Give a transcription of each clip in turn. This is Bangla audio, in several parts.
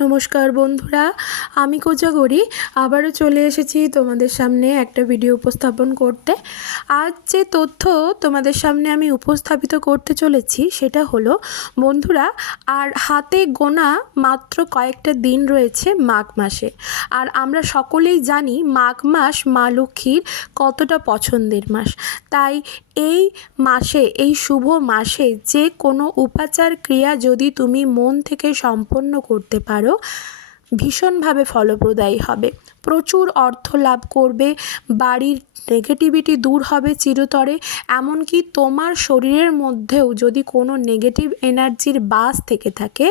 নমস্কার বন্ধুরা, আমি কোজাগরি আবারও চলে এসেছি তোমাদের সামনে একটা ভিডিও উপস্থাপন করতে। আজ যে তথ্য তোমাদের সামনে আমি উপস্থাপিত করতে চলেছি সেটা হলো বন্ধুরা, আর হাতে গোনা মাত্র কয়েকটা দিন রয়েছে মাঘ মাসে। আর আমরা সকলেই জানি মাঘ মাস মা লক্ষ্মীর কতটা পছন্দের মাস। তাই এই মাসে, এই শুভ মাসে যে কোনো উপাচার ক্রিয়া যদি তুমি মন থেকে সম্পন্ন করতে পারো, ভীষণভাবে ফলপ্রদায়ী হবে। প্রচুর অর্থ লাভ করবে, বাড়ির নেগেটিভিটি দূর হবে চিরতরে। এমনকি তোমার শরীরের মধ্যেও যদি কোনো নেগেটিভ এনার্জির বাস থেকে থাকে,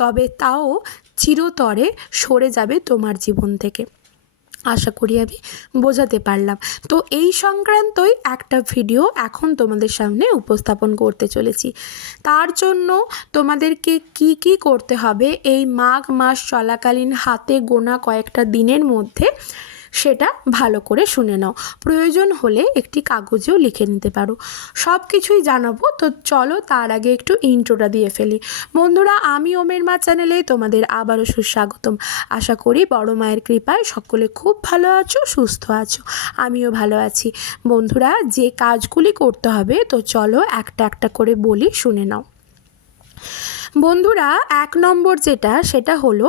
তবে তাও চিরতরে সরে যাবে তোমার জীবন থেকে। আশা করি আমি বোঝাতে পারলাম। তো এই সংক্রান্তই একটা ভিডিও এখন তোমাদের সামনে উপস্থাপন করতে চলেছি। তার জন্য তোমাদেরকে কি কি করতে হবে এই মাঘ মাস চলাকালীন হাতে গোনা কয়েকটা দিনের মধ্যে, সেটা ভালো করে শুনে নাও। প্রয়োজন হলে একটি কাগজেও লিখে নিতে পারো। সব কিছুই জানাবো, তো চলো তার আগে একটু ইন্ট্রোটা দিয়ে ফেলি। বন্ধুরা, আমি ওমের মা চ্যানেলে তোমাদের আবারও সুস্বাগতম। আশা করি বড় মায়ের কৃপায় সকলে খুব ভালো আছো, সুস্থ আছো। আমিও ভালো আছি। বন্ধুরা, যে কাজগুলি করতে হবে তো চলো একটা একটা করে বলি, শুনে নাও। বন্ধুরা, 1 নম্বর সেটা হলো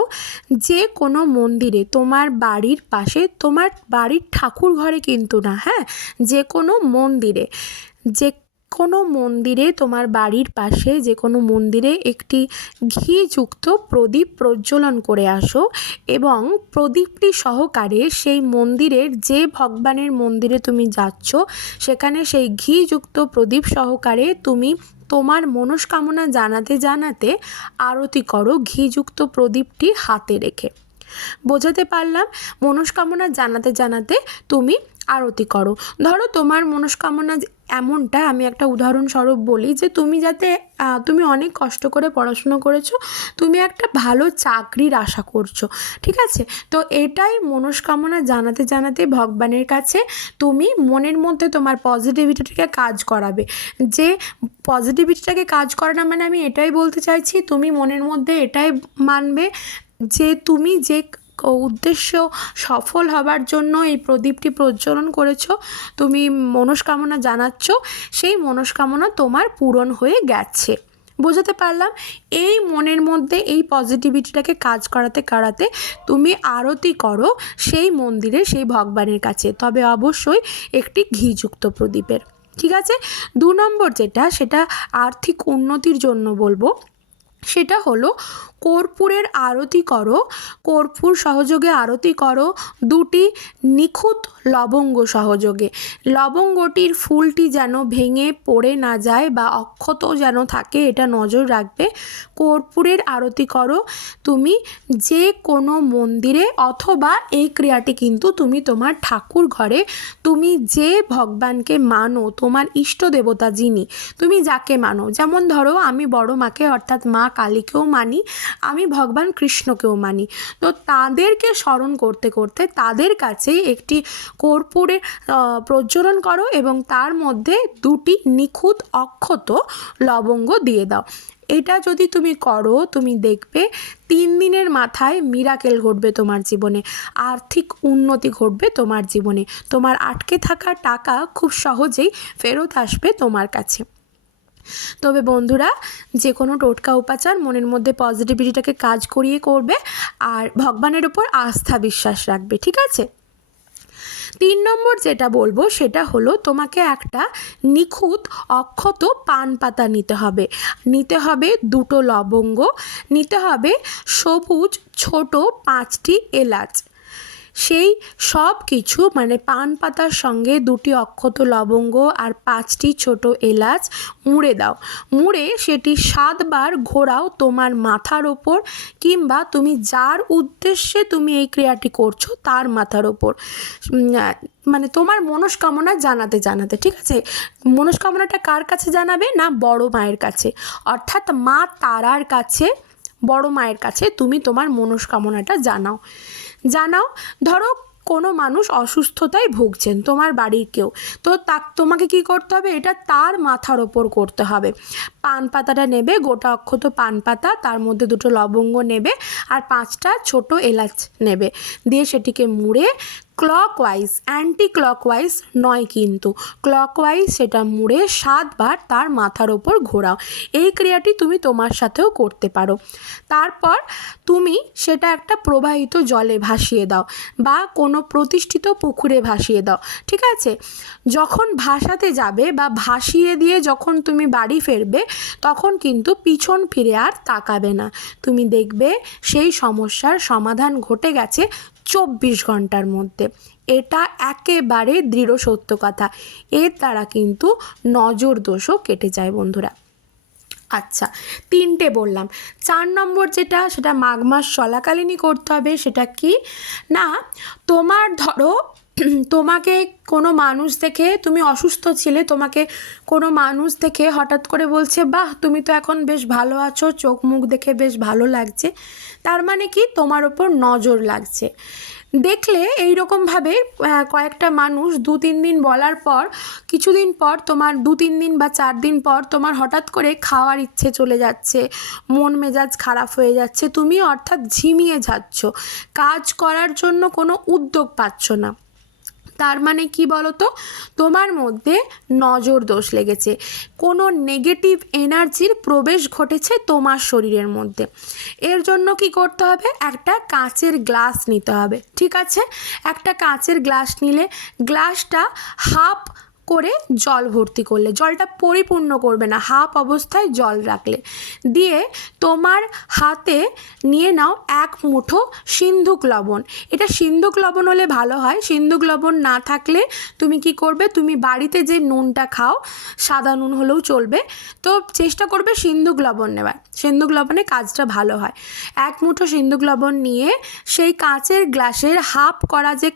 যে কোনো মন্দিরে, তোমার বাড়ির পাশে, তোমার বাড়ির ঠাকুর ঘরে কিন্তু না, হ্যাঁ, যে কোনো মন্দিরে, তোমার বাড়ির পাশে যে কোনো মন্দিরে একটি ঘিযুক্ত প্রদীপ প্রজ্বলন করে আসো এবং প্রদীপটি সহকারে সেই মন্দিরের, যে ভগবানের মন্দিরে তুমি যাচ্ছ, সেখানে সেই ঘিযুক্ত প্রদীপ সহকারে তুমি তোমার মনস্কামনা জানাতে জানাতে আরতি করো, ঘিযুক্ত প্রদীপটি হাতে রেখে। বোঝাতে পারলাম? মনস্কামনা জানাতে জানাতে তুমি আরতি করো। ধরো তোমার মনস্কামনা এমনটা, আমি একটা উদাহরণস্বরূপ বলি, যে তুমি অনেক কষ্ট করে পড়াশুনো করেছো, তুমি একটা ভালো চাকরির আশা করছো, ঠিক আছে? তো এটাই মনস্কামনা জানাতে জানাতে ভগবানের কাছে তুমি মনের মধ্যে তোমার পজিটিভিটিটাকে কাজ করাবে। যে পজিটিভিটিটাকে কাজ করানো মানে আমি এটাই বলতে চাইছি, তুমি মনের মধ্যে এটাই মানবে যে তুমি যে উদ্দেশ্য সফল হবার জন্য এই প্রদীপটি প্রজ্বলন করেছো, তুমি মনস্কামনা জানাচ্ছ, সেই মনস্কামনা তোমার পূরণ হয়ে গেছে। বোঝাতে পারলাম? এই মনের মধ্যে এই পজিটিভিটিটাকে কাজ করাতে করাতে তুমি আরতি করো সেই মন্দিরে, সেই ভগবানের কাছে, তবে অবশ্যই একটি ঘিযুক্ত প্রদীপের, ঠিক আছে? 2 নম্বর সেটা আর্থিক উন্নতির জন্য বলবো, সেটা হলো কর্পূরের আরতি করো। কর্পূর সহযোগে আরতি করো 2টি নিখুঁত লবঙ্গ সহযোগে। লবঙ্গটির ফুলটি যেন ভেঙে পড়ে না যায় বা অক্ষত যেন থাকে, এটা নজর রাখবে। কর্পূরের আরতি করো তুমি যে কোনো মন্দিরে, অথবা এই ক্রিয়াটি কিন্তু তুমি তোমার ঠাকুর ঘরে, তুমি যে ভগবানকে মানো, তোমার ইষ্ট দেবতা যিনি, তুমি যাকে মানো, যেমন ধরো আমি বড় মাকে অর্থাৎ মা কালীকেও মানি, আমি ভগবান কৃষ্ণকেও মানি, তো তাদেরকে স্মরণ করতে করতে তাদের কাছে একটি কর্পূরে প্রজ্বলন করো এবং তার মধ্যে 2টি নিখুঁত অক্ষত লবঙ্গ দিয়ে দাও। এটা যদি তুমি করো, তুমি দেখবে 3 দিনের মাথায় মিরাকেল ঘটবে তোমার জীবনে, আর্থিক উন্নতি ঘটবে তোমার জীবনে, তোমার আটকে থাকা টাকা খুব সহজেই ফেরত আসবে তোমার কাছে। তবে বন্ধুরা, যে কোনো টোটকা উপাচার মনের মধ্যে পজিটিভিটিটাকে কাজ করিয়ে করবে আর ভগবানের উপর আস্থা বিশ্বাস রাখবে, ঠিক আছে? 3 নম্বর বলবো সেটা হলো তোমাকে একটা নিখুঁত অক্ষত পান পাতা নিতে হবে। 2টো লবঙ্গ, নিতে হবে সবুজ ছোট 5টি এলাচ। সেই সব কিছু মানে পান পাতার সঙ্গে 2টি অক্ষত লবঙ্গ আর 5টি ছোট এলাচ মুড়ে দাও। মুড়ে সেটি 7 বার ঘোরাও তোমার মাথার ওপর, কিংবা তুমি যার উদ্দেশ্যে তুমি এই ক্রিয়াটি করছো তার মাথার ওপর, মানে তোমার মনস্কামনা জানাতে জানাতে, ঠিক আছে? মনস্কামনাটা কার কাছে জানাবে না? বড় মায়ের কাছে, অর্থাৎ মা তারার কাছে, বড় মায়ের কাছে তুমি তোমার মনস্কামনাটা জানাও। ধরো কোনো মানুষ অসুস্থতায় ভুগছেন, তোমার বাড়ির কেউ, তো তোমাকে কি করতে হবে, এটা তার মাথার ওপর করতে হবে। পান পাতাটা নেবে, গোটা অক্ষত পান পাতা, তার মধ্যে 2টো লবঙ্গ নেবে আর 5টা ছোট এলাচ নেবে, দিয়ে সেটিকে মুড়ে ক্লকওয়াইজ, অ্যান্টি ক্লকওয়াইজ নয় কিন্তু ক্লকওয়াইজ সেটা মুড়ে 7 বার তার মাথার ওপর ঘোরাও। এই ক্রিয়াটি তুমি তোমার সাথেও করতে পারো। তারপর তুমি সেটা একটা প্রবাহিত জলে ভাসিয়ে দাও বা কোনো প্রতিষ্ঠিত পুকুরে ভাসিয়ে দাও, ঠিক আছে? যখন ভাসাতে যাবে বা ভাসিয়ে দিয়ে যখন তুমি বাড়ি ফিরবে তখন কিন্তু পিছন ফিরে আর তাকাবে না। তুমি দেখবে সেই সমস্যার সমাধান ঘটে গেছে 24 ঘন্টার মধ্যে। এটা একেবারে দৃঢ় সত্য কথা। এর দ্বারা কিন্তু নজর দোষও কেটে যায় বন্ধুরা। আচ্ছা, 3টে বললাম। 4 নম্বর যেটা, সেটা মাঘ মাস চলাকালীনই করতে হবে। সেটা কি না, তোমার ধরো তোমাকে কোনো মানুষ দেখে, তুমি অসুস্থ ছিলে, তোমাকে কোনো মানুষ দেখে হঠাৎ করে বলছে, বাহ তুমি তো এখন বেশ ভালো আছো, চোখ মুখ দেখে বেশ ভালো লাগছে, তার মানে কি তোমার ওপর নজর লাগছে। দেখলে এইরকমভাবে কয়েকটা মানুষ 2-3 দিন বলার পর কিছুদিন পর তোমার 2-3 দিন বা 4 দিন পর তোমার হঠাৎ করে খাওয়ার ইচ্ছে চলে যাচ্ছে, মন মেজাজ খারাপ হয়ে যাচ্ছে, তুমি অর্থাৎ ঝিমিয়ে যাচ্ছ, কাজ করার জন্য কোনো উদ্যোগ পাচ্ছ না। তার মানে কি বলো তো, তোমার মধ্যে নজর দোষ লেগেছে, কোনো নেগেটিভ এনার্জির প্রবেশ ঘটেছে তোমার শরীরের মধ্যে। এর জন্য কি করতে হবে, একটা কাঁচের গ্লাস নিতে হবে, ঠিক আছে? একটা কাঁচের গ্লাস নিলে গ্লাসটা হাফ করে জল ভর্তি করলে, জলটা পরিপূর্ণ করবে না, হাফ অবস্থায় জল রাখলে, দিয়ে তোমার হাতে নিয়ে নাও 1 মুঠো সিন্ধুক লবণ। এটা সিন্ধুক লবণ হলে ভালো হয়, সিন্ধুক লবণ না থাকলে তুমি কি করবে, তুমি বাড়িতে যে নুনটা খাও, সাদা নুন হলেও চলবে, তো চেষ্টা করবে সিন্ধুক লবণ নেওয়ার, সিন্ধুক লবণে কাজটা ভালো হয়। 1 মুঠো সিন্ধুক লবণ নিয়ে সেই কাঁচের গ্লাসের হাফ করা যে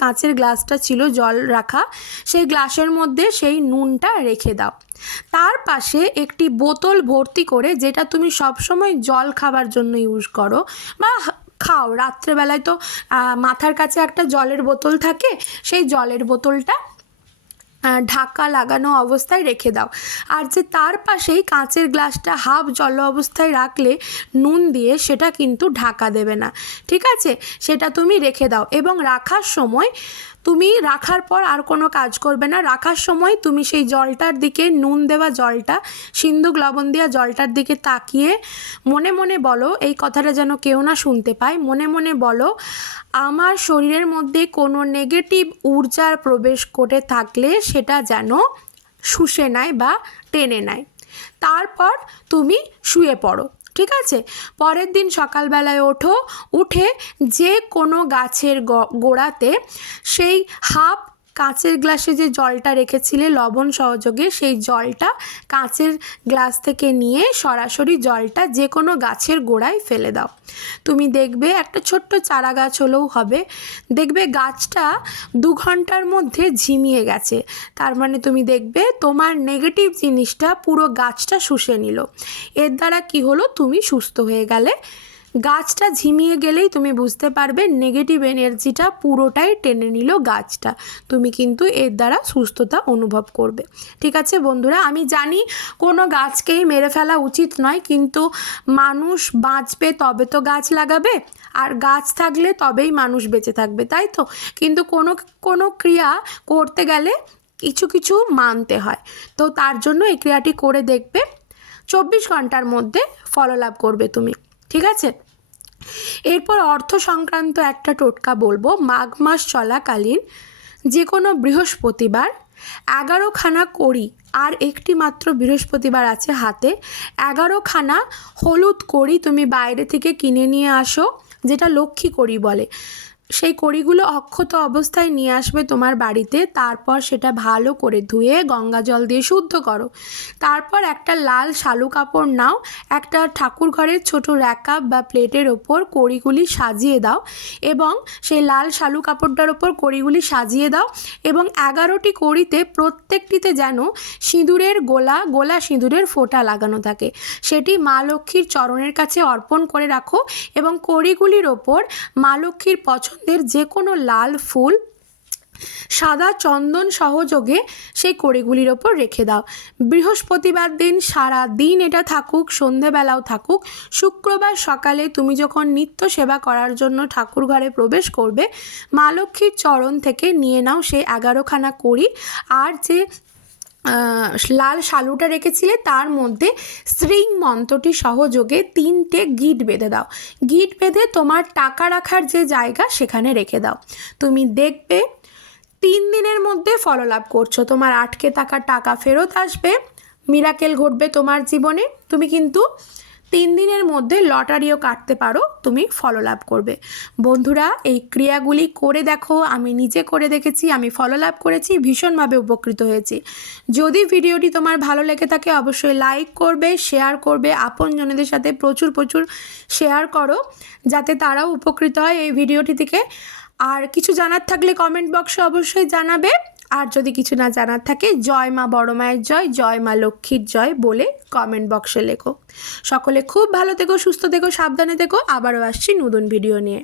কাঁচের গ্লাসটা ছিল জল রাখা, সেই গ্লাসের মধ্যে সেই নুনটা রেখে দাও। তার পাশে একটি বোতল ভর্তি করে, যেটা তুমি সবসময় জল খাবার জন্য ইউজ করো বা খাও, রাত্রেবেলায় তো মাথার কাছে একটা জলের বোতল থাকে, সেই জলের বোতলটা ঢাকা লাগানো অবস্থায় রেখে দাও। আর যে তার পাশেই কাঁচের গ্লাসটা হাফ জল অবস্থায় রাখলে নুন দিয়ে, সেটা কিন্তু ঢাকা দেবে না, ঠিক আছে? সেটা তুমি রেখে দাও এবং রাখার সময়, তুমি রাখার পর আর কোনো কাজ করবে না, রাখার সময় তুমি সেই জলটার দিকে, নুন দেওয়া জলটা, সিন্ধুক লবণ দেওয়া জলটার দিকে তাকিয়ে মনে মনে বলো, এই কথাটা যেন কেউ না শুনতে পায়, মনে মনে বলো, আমার শরীরের মধ্যে কোনো নেগেটিভ ঊর্জার প্রবেশ করে থাকলে সেটা যেন শুষে নেয় বা টেনে নেয়। তারপর তুমি শুয়ে পড়ো, ঠিক আছে? পরের দিন সকালবেলায় ওঠো, উঠে যে কোনো গাছের গোড়াতে সেই হাফ কাঁচের গ্লাসে যে জলটা রেখেছিলে লবণ সহযোগে, সেই জলটা কাঁচের গ্লাস থেকে নিয়ে সরাসরি জলটা যে কোনো গাছের গোড়ায় ফেলে দাও। তুমি দেখবে একটা ছোট্ট চারা গাছ হলেও হবে, দেখবে গাছটা 2 ঘন্টার মধ্যে ঝিমিয়ে গেছে। তার মানে তুমি দেখবে তোমার নেগেটিভ জিনিসটা পুরো গাছটা শুষে নিল। এর দ্বারা কি হলো, তুমি সুস্থ হয়ে গেলে। গাছটা ঝিমিয়ে গেলেই তুমি বুঝতে পারবে নেগেটিভ এনার্জিটা পুরোটাই টেনে নিল গাছটা, তুমি কিন্তু এর দ্বারা সুস্থতা অনুভব করবে, ঠিক আছে বন্ধুরা? আমি জানি কোনো গাছকেই মেরে ফেলা উচিত নয়, কিন্তু মানুষ বাঁচবে তবে তো গাছ লাগাবে, আর গাছ থাকলে তবেই মানুষ বেঁচে থাকবে, তাই তো? কিন্তু কোনো ক্রিয়া করতে গেলে কিছু কিছু মানতে হয়, তো তার জন্য এই ক্রিয়াটি করে দেখবে, 24 ঘন্টার মধ্যে ফললাভ করবে তুমি, ঠিক আছে? এরপর অর্থ সংক্রান্ত একটা টোটকা বলবো। মাঘ মাস চলাকালীন যে কোনো বৃহস্পতিবার 11খানা কড়ি, আর একটি মাত্র বৃহস্পতিবার আছে হাতে, 11খানা হলুদ কড়ি তুমি বাইরে থেকে কিনে নিয়ে আসো, যেটা লক্ষ্মী কড়ি বলে। সেই কড়িগুলো অক্ষত অবস্থায় নিয়ে আসবে তোমার বাড়িতে। তারপর সেটা ভালো করে ধুয়ে গঙ্গা জল দিয়ে শুদ্ধ করো। তারপর একটা লাল শালু কাপড় নাও, একটা ঠাকুর ঘরের ছোটো র্যাকআপ বা প্লেটের ওপর কড়িগুলি সাজিয়ে দাও এবং সেই লাল শালু কাপড়টার ওপর কড়িগুলি সাজিয়ে দাও এবং 11টি কড়িতে প্রত্যেকটিতে যেন সিঁদুরের গোলা সিঁদুরের ফোঁটা লাগানো থাকে। সেটি মা লক্ষ্মীর চরণের কাছে অর্পণ করে রাখো এবং কড়িগুলির ওপর মা লক্ষ্মীর পছন্দ পছন্দের যে কোনো লাল ফুল সাদা চন্দন সহযোগে সেই কড়িগুলির ওপর রেখে দাও। বৃহস্পতিবার দিন সারা দিন এটা থাকুক, সন্ধেবেলাও থাকুক। শুক্রবার সকালে তুমি যখন নিত্য সেবা করার জন্য ঠাকুর ঘরে প্রবেশ করবে, মা লক্ষ্মীর চরণ থেকে নিয়ে নাও সেই 11খানা কড়ি, আর যে লাল শালুটা রেখেছিলে তার মধ্যে শ্রীং মন্ত্রটি সহযোগে 3টে গিট বেঁধে দাও। গিট বেঁধে তোমার টাকা রাখার যে জায়গা সেখানে রেখে দাও। তুমি দেখবে 3 দিনের মধ্যে ফললাভ করছো, তোমার আটকে থাকা টাকা ফেরত আসবে, মিরাকেল ঘটবে তোমার জীবনে। তুমি কিন্তু 3 দিনের মধ্যে লটারিও কাটতে পারো, তুমি ফললাভ করবে। বন্ধুরা, এই ক্রিয়াগুলি করে দেখো, আমি নিজে করে দেখেছি, আমি ফললাভ করেছি, ভীষণভাবে উপকৃত হয়েছি। যদি ভিডিওটি তোমার ভালো লেগে থাকে অবশ্যই লাইক করবে, শেয়ার করবে, আপনজনদের সাথে প্রচুর শেয়ার করো যাতে তারাও উপকৃত হয় এই ভিডিওটি থেকে। আর কিছু জানার থাকলে কমেন্ট বক্সে অবশ্যই জানাবে। আর যদি কিছু না জানার থাকে, জয় মা বড় মায়ের জয়, জয় মা লক্ষ্মীর জয় বলে কমেন্ট বক্সে লেখো। সকলে খুব ভালো থেকো, সুস্থ থেকো, সাবধানে থেকো। আবারও আসছি নতুন ভিডিও নিয়ে।